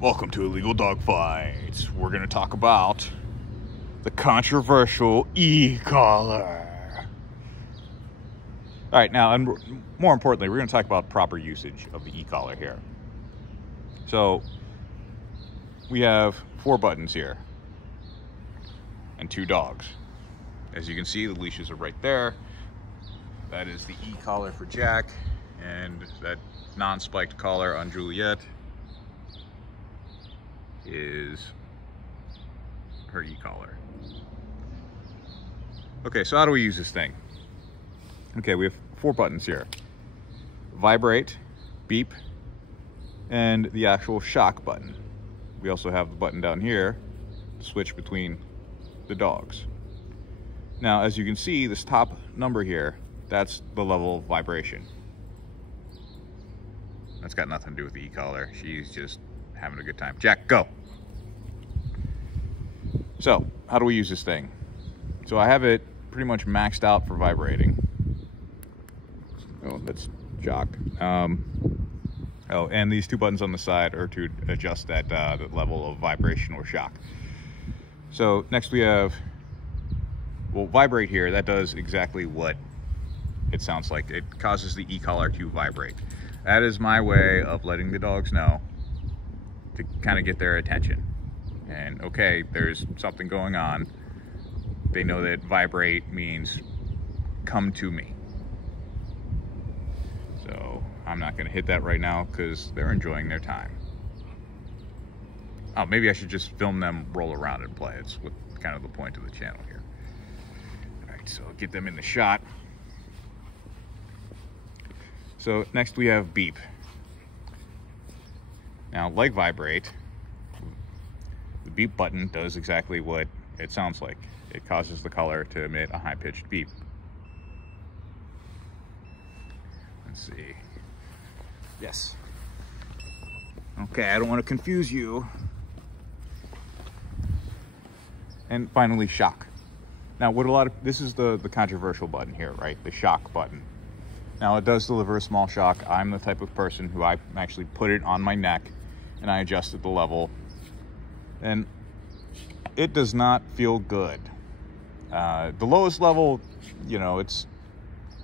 Welcome to Illegal Dogfights. We're going to talk about the controversial e-collar. All right, now, and more importantly, we're going to talk about proper usage of the e-collar here. So, we have 4 buttons here and 2 dogs. As you can see, the leashes are right there. That is the e-collar for Jack, and that non-spiked collar on Juliet is her e-collar. Okay, so how do we use this thing? Okay, we have 4 buttons here. Vibrate, beep, and the actual shock button. We also have the button down here to switch between the dogs. Now, as you can see, this top number here, that's the level of vibration. That's got nothing to do with the e-collar. She's just having a good time. Jack, go. So, how do we use this thing? So I have it pretty much maxed out for vibrating. Oh, that's Jock. Oh, and these 2 buttons on the side are to adjust that the level of vibration or shock. So next we have, well, vibrate here. That does exactly what it sounds like. It causes the e-collar to vibrate. That is my way of letting the dogs know to kind of get their attention. And okay, there's something going on. They know that vibrate means come to me. So I'm not going to hit that right now because they're enjoying their time. Oh, maybe I should just film them roll around and play. It's what kind of the point of the channel here. All right, so get them in the shot. So next we have beep. Now, like vibrate, the beep button does exactly what it sounds like. It causes the collar to emit a high-pitched beep. Let's see. Yes. Okay, I don't want to confuse you. And finally, shock. Now, this is the controversial button here, right? The shock button. Now, it does deliver a small shock. I'm the type of person who I actually put it on my neck and I adjusted the level. And it does not feel good. The lowest level, you know, it's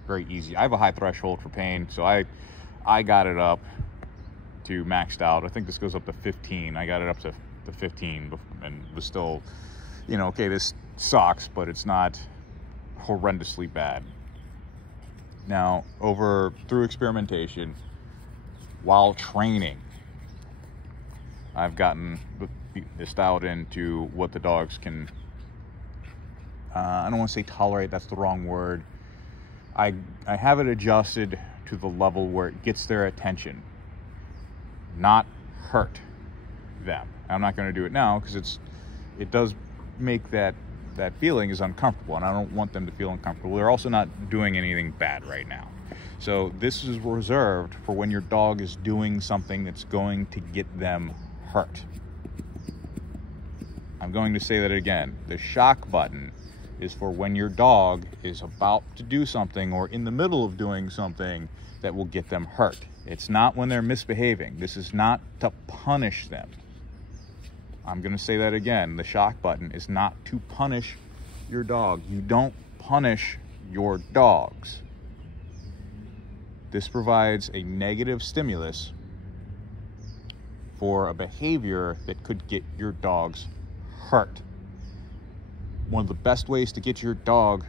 very easy. I have a high threshold for pain, so I got it up to maxed out. I think this goes up to 15. I got it up to 15 and was still, you know, okay, this sucks, but it's not horrendously bad. Now, through experimentation, while training, I've gotten this dialed into what the dogs can, I don't want to say tolerate, that's the wrong word. I have it adjusted to the level where it gets their attention, not hurt them. I'm not going to do it now because it does make that feeling is uncomfortable, and I don't want them to feel uncomfortable. They're also not doing anything bad right now. So this is reserved for when your dog is doing something that's going to get them hurt. I'm going to say that again. The shock button is for when your dog is about to do something or in the middle of doing something that will get them hurt. It's not when they're misbehaving. This is not to punish them. I'm going to say that again. The shock button is not to punish your dog. You don't punish your dogs. This provides a negative stimulus for a behavior that could get your dogs hurt. One of the best ways to get your dog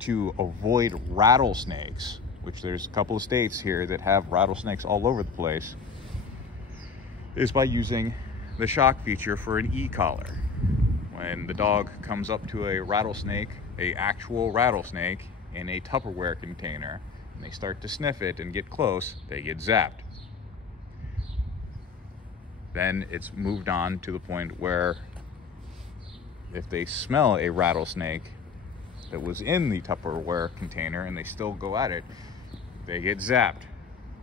to avoid rattlesnakes, which there's a couple of states here that have rattlesnakes all over the place, is by using the shock feature for an e-collar. When the dog comes up to a rattlesnake, an actual rattlesnake, in a Tupperware container, and they start to sniff it and get close, they get zapped. Then it's moved on to the point where if they smell a rattlesnake that was in the Tupperware container and they still go at it, they get zapped.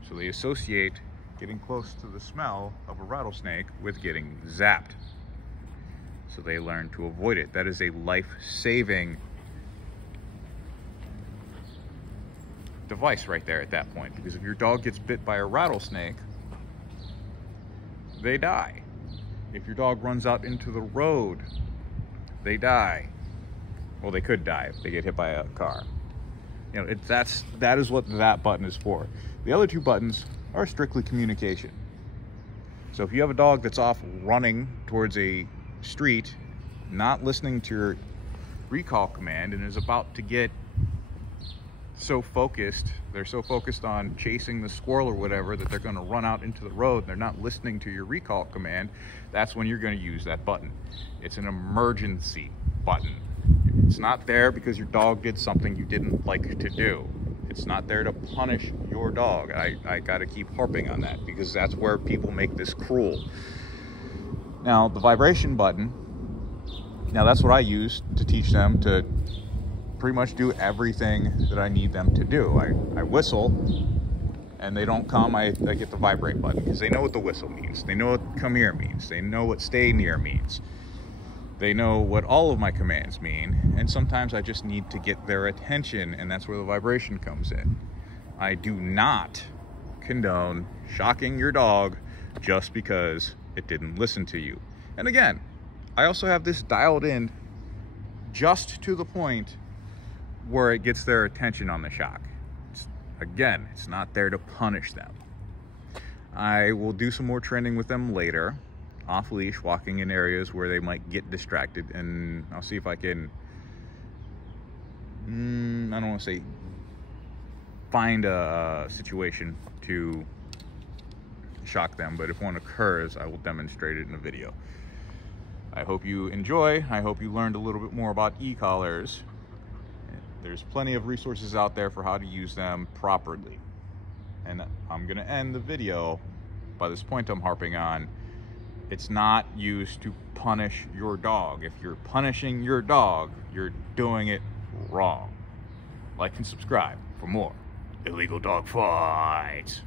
So they associate getting close to the smell of a rattlesnake with getting zapped. So they learn to avoid it. That is a life-saving device right there at that point, because if your dog gets bit by a rattlesnake, they die. If your dog runs out into the road, they die. Well, they could die if they get hit by a car. You know, that is what that button is for. The other two buttons are strictly communication. So if you have a dog that's off running towards a street, not listening to your recall command, and is about to get they're so focused on chasing the squirrel or whatever that they're going to run out into the road and they're not listening to your recall command, that's when you're going to use that button. It's an emergency button. It's not there because your dog did something you didn't like to do. It's not there to punish your dog. I got to keep harping on that because that's where people make this cruel. Now, the vibration button, now that's what I use to teach them to pretty much do everything that I need them to do. I whistle, and they don't come, I get the vibrate button because they know what the whistle means. They know what come here means. They know what stay near means. They know what all of my commands mean, and sometimes I just need to get their attention, and that's where the vibration comes in. I do not condone shocking your dog just because it didn't listen to you. And again, I also have this dialed in just to the point where it gets their attention on the shock. Again, it's not there to punish them. I will do some more training with them later, off leash, walking in areas where they might get distracted, and I'll see if I can, I don't want to say find a situation to shock them, but if one occurs, I will demonstrate it in a video. I hope you enjoy. I hope you learned a little bit more about e-collars. There's plenty of resources out there for how to use them properly. And I'm gonna end the video by this point I'm harping on. It's not used to punish your dog. If you're punishing your dog, you're doing it wrong. Like and subscribe for more illegal dog fights.